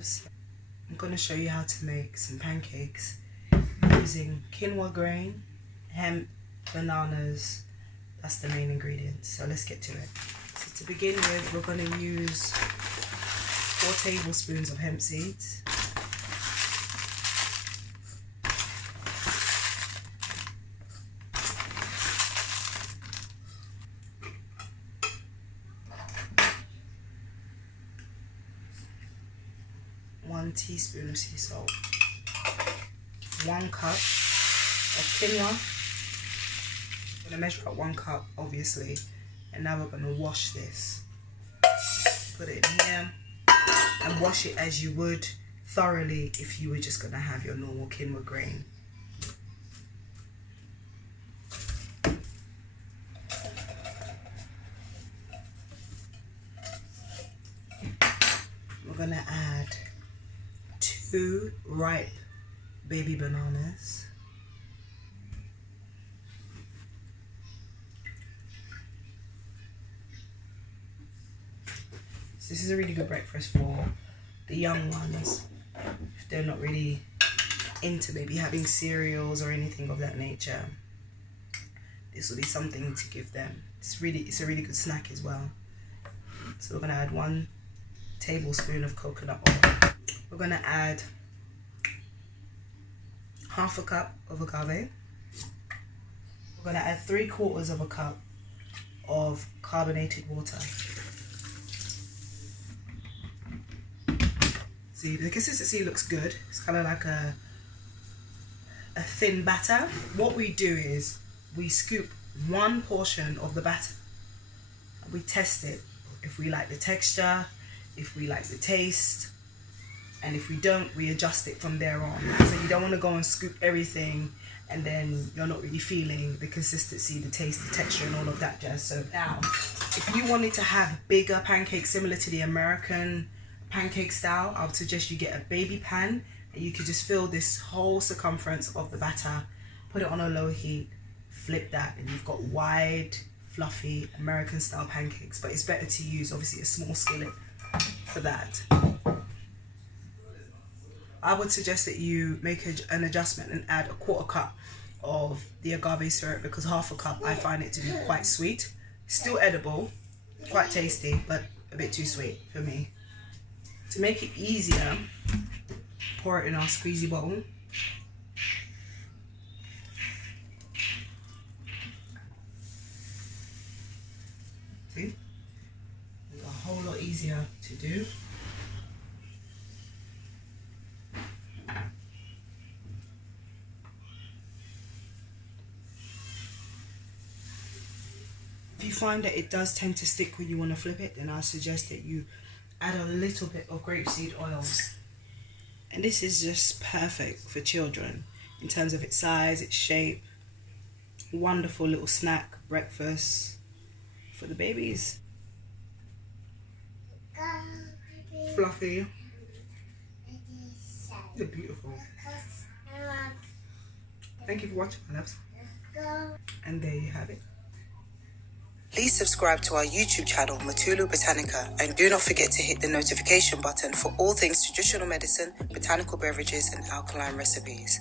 loves. I'm going to show you how to make some pancakes using quinoa grain, hemp, bananas. That's the main ingredients. So let's get to it. So to begin with, we're going to use 4 tablespoons of hemp seeds. One teaspoon of sea salt, 1 cup of quinoa. I'm going to measure out 1 cup, obviously, and now we're going to wash this. Put it in here and wash it as you would thoroughly if you were just going to have your normal quinoa grain. We're going to add 2 ripe baby bananas. So this is a really good breakfast for the young ones if they're not really into maybe having cereals or anything of that nature. This will be something to give them. It's a really good snack as well. So we're going to add 1 tablespoon of coconut oil. We're going to add half a cup of agave. We're going to add 3/4 cup of carbonated water. See, the consistency looks good. It's kind of like a thin batter. What we do is we scoop 1 portion of the batter and we test it. If we like the texture, if we like the taste, and if we don't, we adjust it from there on. So you don't want to go and scoop everything and then you're not really feeling the consistency, the taste, the texture and all of that jazz. So now, if you wanted to have bigger pancakes similar to the American pancake style, I would suggest you get a baby pan and you could just fill this whole circumference of the batter, put it on a low heat, flip that, and you've got wide, fluffy American style pancakes. But it's better to use obviously a small skillet for that. I would suggest that you make an adjustment and add 1/4 cup of the agave syrup, because 1/2 cup I find it to be quite sweet. Still edible, quite tasty, but a bit too sweet for me. To make it easier, pour it in our squeezy bowl. See? It's a whole lot easier to do. If you find that it does tend to stick when you want to flip it, then I suggest that you add a little bit of grapeseed oil. And this is just perfect for children in terms of its size, its shape. Wonderful little snack, breakfast for the babies. Fluffy. They're beautiful. Thank you for watching, my loves. And there you have it. Please subscribe to our YouTube channel, Matulu Botanica, and do not forget to hit the notification button for all things traditional medicine, botanical beverages, and alkaline recipes.